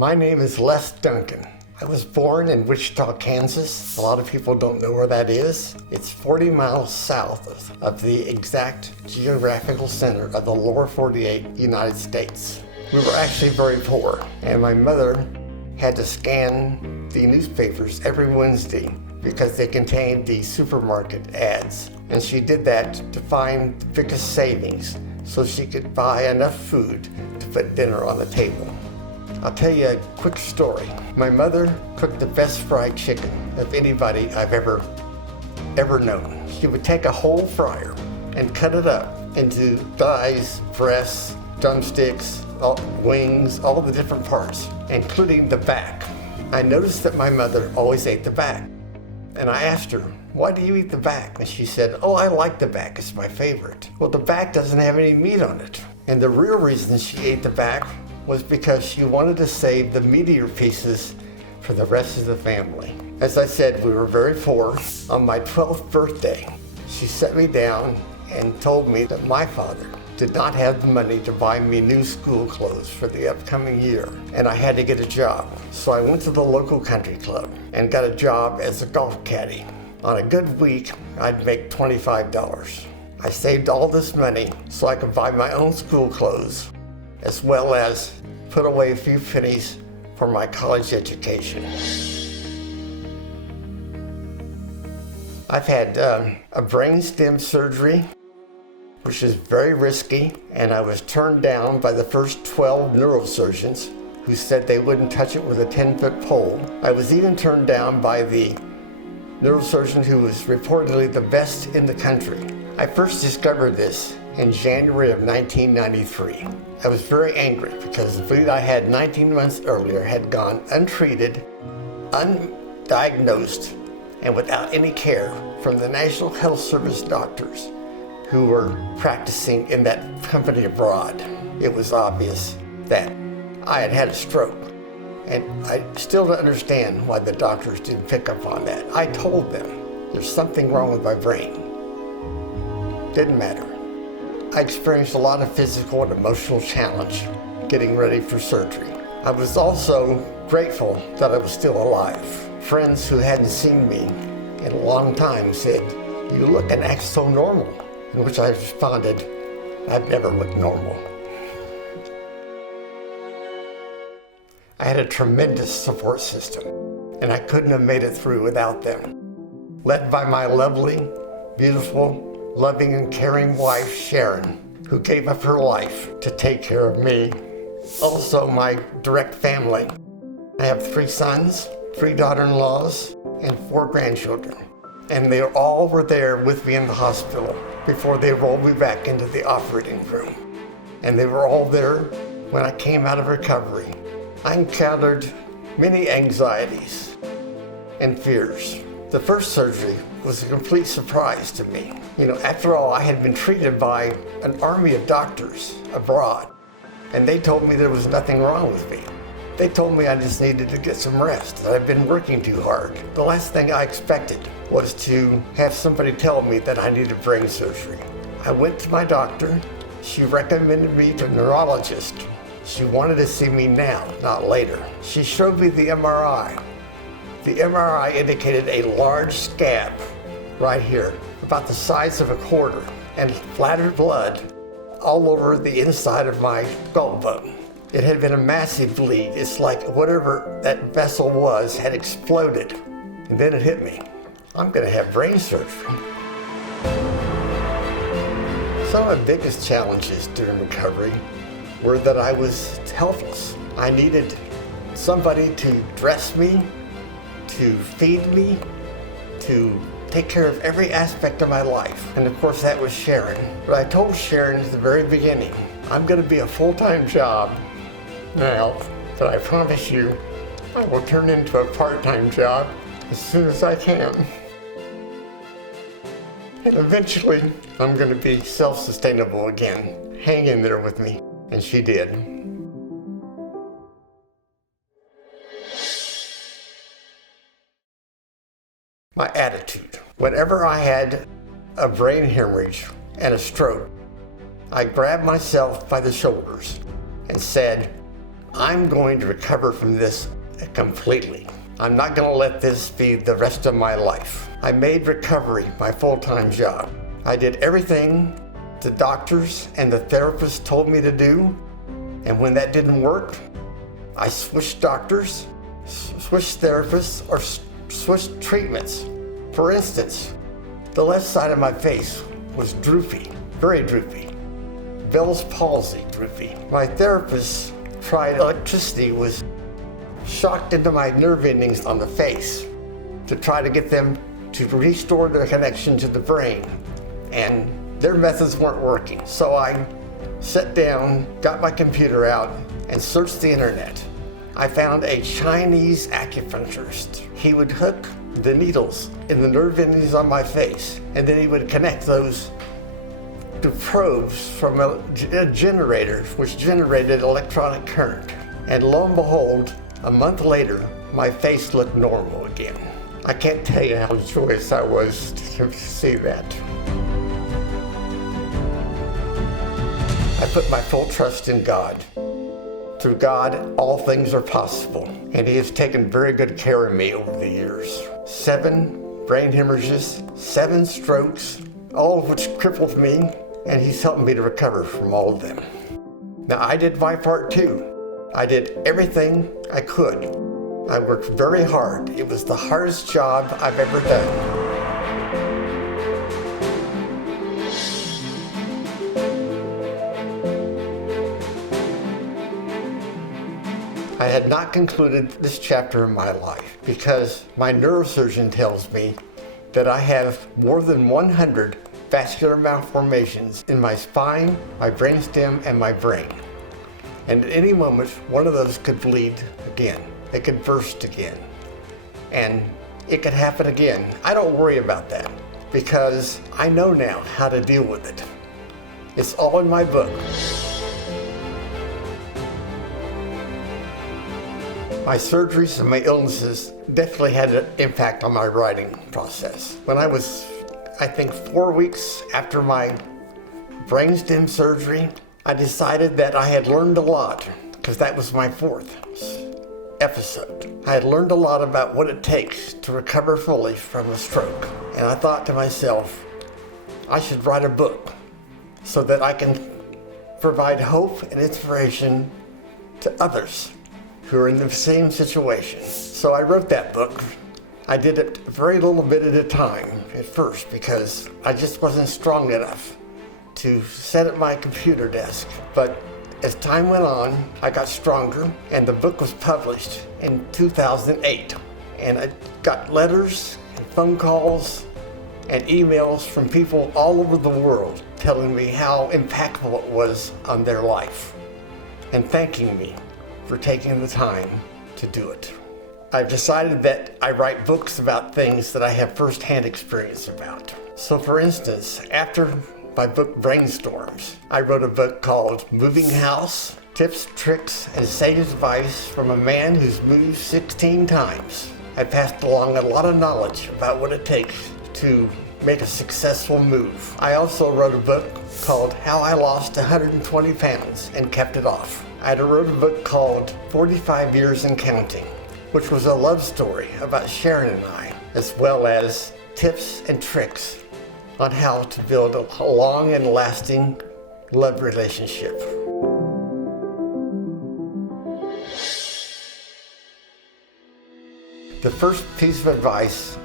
My name is Les Duncan. I was born in Wichita, Kansas. A lot of people don't know where that is. It's 40 miles south of the exact geographical center of the lower 48 United States. We were actually very poor, and my mother had to scan the newspapers every Wednesday because they contained the supermarket ads. And she did that to find the biggest savings so she could buy enough food to put dinner on the table. I'll tell you a quick story. My mother cooked the best fried chicken of anybody I've ever known. She would take a whole fryer and cut it up into thighs, breasts, drumsticks, wings, all the different parts, including the back. I noticed that my mother always ate the back. And I asked her, "Why do you eat the back?" And she said, "Oh, I like the back, it's my favorite." Well, the back doesn't have any meat on it. And the real reason she ate the back was because she wanted to save the meatier pieces for the rest of the family. As I said, we were very poor. On my 12th birthday, she sat me down and told me that my father did not have the money to buy me new school clothes for the upcoming year, and I had to get a job. So I went to the local country club and got a job as a golf caddy. On a good week, I'd make $25. I saved all this money so I could buy my own school clothes, as well as put away a few pennies for my college education. I've had a brain stem surgery, which is very risky, and I was turned down by the first 12 neurosurgeons who said they wouldn't touch it with a 10-foot pole. I was even turned down by the neurosurgeon who was reportedly the best in the country. I first discovered this in January of 1993. I was very angry because the bleed I had 19 months earlier had gone untreated, undiagnosed, and without any care from the National Health Service doctors who were practicing in that company abroad. It was obvious that I had had a stroke, and I still don't understand why the doctors didn't pick up on that. I told them there's something wrong with my brain. Didn't matter. I experienced a lot of physical and emotional challenge getting ready for surgery. I was also grateful that I was still alive. Friends who hadn't seen me in a long time said, "You look and act so normal." In which I responded, "I've never looked normal." I had a tremendous support system, and I couldn't have made it through without them. Led by my lovely, beautiful, loving and caring wife, Sharon, who gave up her life to take care of me. Also my direct family. I have 3 sons, 3 daughter-in-laws, and 4 grandchildren. And they all were there with me in the hospital before they rolled me back into the operating room. And they were all there when I came out of recovery. I encountered many anxieties and fears. The first surgery was a complete surprise to me. After all, I had been treated by an army of doctors abroad, and they told me there was nothing wrong with me. They told me I just needed to get some rest, that I'd been working too hard. The last thing I expected was to have somebody tell me that I needed brain surgery. I went to my doctor. She recommended me to a neurologist. She wanted to see me now, not later. She showed me the MRI. The MRI indicated a large scab right here, about the size of a quarter, and splattered blood all over the inside of my gallbone. It had been a massive bleed. It's like whatever that vessel was had exploded. And then it hit me. I'm gonna have brain surgery. Some of the biggest challenges during recovery were that I was helpless. I needed somebody to dress me, to feed me, to take care of every aspect of my life. And of course that was Sharon. But I told Sharon at the very beginning, I'm gonna be a full-time job now, but I promise you, I will turn into a part-time job as soon as I can. And eventually, I'm gonna be self-sustainable again. Hang in there with me. And she did. My attitude. Whenever I had a brain hemorrhage and a stroke, I grabbed myself by the shoulders and said, I'm going to recover from this completely. I'm not going to let this be the rest of my life. I made recovery my full-time job. I did everything the doctors and the therapists told me to do, and when that didn't work, I switched doctors, switched therapists, or switched treatments. For instance, the left side of my face was droopy, very droopy. Bell's palsy droopy. My therapist tried electricity, was shocked into my nerve endings on the face to try to get them to restore their connection to the brain, and their methods weren't working. So I sat down, got my computer out, and searched the internet. I found a Chinese acupuncturist. He would hook the needles in the nerve endings on my face, and then he would connect those to probes from a generator, which generated electronic current. And lo and behold, a month later, my face looked normal again. I can't tell you how joyous I was to see that. I put my full trust in God. Through God, all things are possible, and He has taken very good care of me over the years. 7 brain hemorrhages, 7 strokes, all of which crippled me, and He's helped me to recover from all of them. Now, I did my part too. I did everything I could. I worked very hard. It was the hardest job I've ever done. I had not concluded this chapter in my life because my neurosurgeon tells me that I have more than 100 vascular malformations in my spine, my brainstem, and my brain. And at any moment, one of those could bleed again. It could burst again. And it could happen again. I don't worry about that because I know now how to deal with it. It's all in my book. My surgeries and my illnesses definitely had an impact on my writing process. When I was, I think, 4 weeks after my brainstem surgery, I decided that I had learned a lot, because that was my 4th episode. I had learned a lot about what it takes to recover fully from a stroke. And I thought to myself, I should write a book so that I can provide hope and inspiration to others who are in the same situation. So I wrote that book. I did it a very little bit at a time at first because I just wasn't strong enough to sit at my computer desk. But as time went on, I got stronger, and the book was published in 2008. And I got letters and phone calls and emails from people all over the world telling me how impactful it was on their life and thanking me for taking the time to do it. I've decided that I write books about things that I have firsthand experience about. So for instance, after my book Brainstorms, I wrote a book called Moving House, Tips, Tricks, and Sage Advice from a Man Who's Moved 16 Times. I passed along a lot of knowledge about what it takes to make a successful move. I also wrote a book called How I Lost 120 Pounds and Kept It Off. I wrote a book called 45 Years and Counting, which was a love story about Sharon and I, as well as tips and tricks on how to build a long and lasting love relationship. The first piece of advice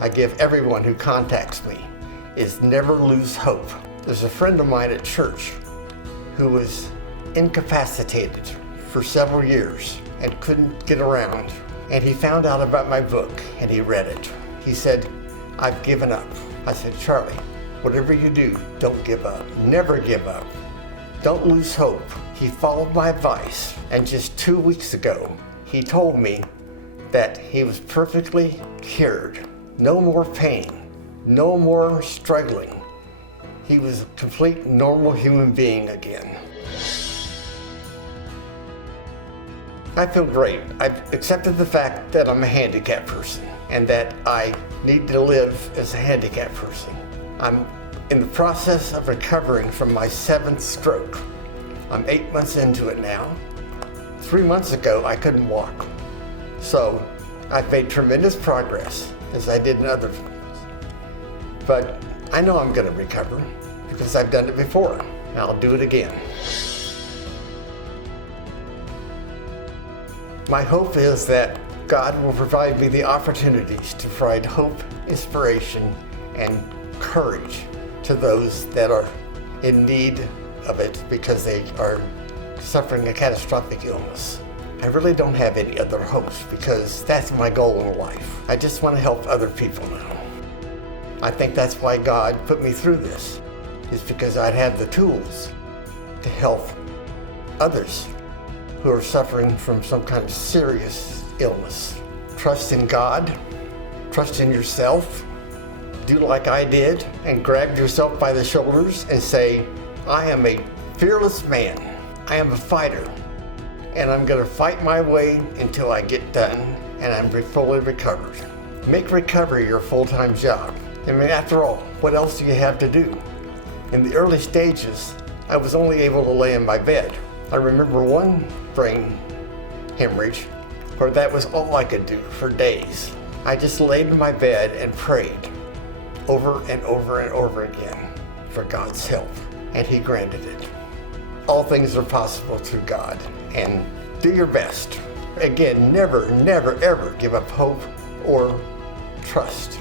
I give everyone who contacts me is never lose hope. There's a friend of mine at church who was incapacitated for several years and couldn't get around. And he found out about my book and he read it. He said, "I've given up." I said, "Charlie, whatever you do, don't give up. Never give up. Don't lose hope." He followed my advice, and just 2 weeks ago, he told me that he was perfectly cured. No more pain, no more struggling. He was a complete normal human being again. I feel great. I've accepted the fact that I'm a handicapped person and that I need to live as a handicapped person. I'm in the process of recovering from my 7th stroke. I'm 8 months into it now, 3 months ago, I couldn't walk. So I've made tremendous progress, as I did in other films. But I know I'm gonna recover because I've done it before, and I'll do it again. My hope is that God will provide me the opportunities to provide hope, inspiration, and courage to those that are in need of it because they are suffering a catastrophic illness. I really don't have any other hopes because that's my goal in life. I just want to help other people now. I think that's why God put me through this, is because I'd have the tools to help others who are suffering from some kind of serious illness. Trust in God, trust in yourself, do like I did and grab yourself by the shoulders and say, I am a fearless man. I am a fighter, and I'm gonna fight my way until I get done and I'm fully recovered. Make recovery your full-time job. I mean, after all, what else do you have to do? In the early stages, I was only able to lay in my bed. I remember one brain hemorrhage where that was all I could do for days. I just laid in my bed and prayed over and over and over again for God's help, and He granted it. All things are possible through God, and do your best. Again, never, never, ever give up hope or trust.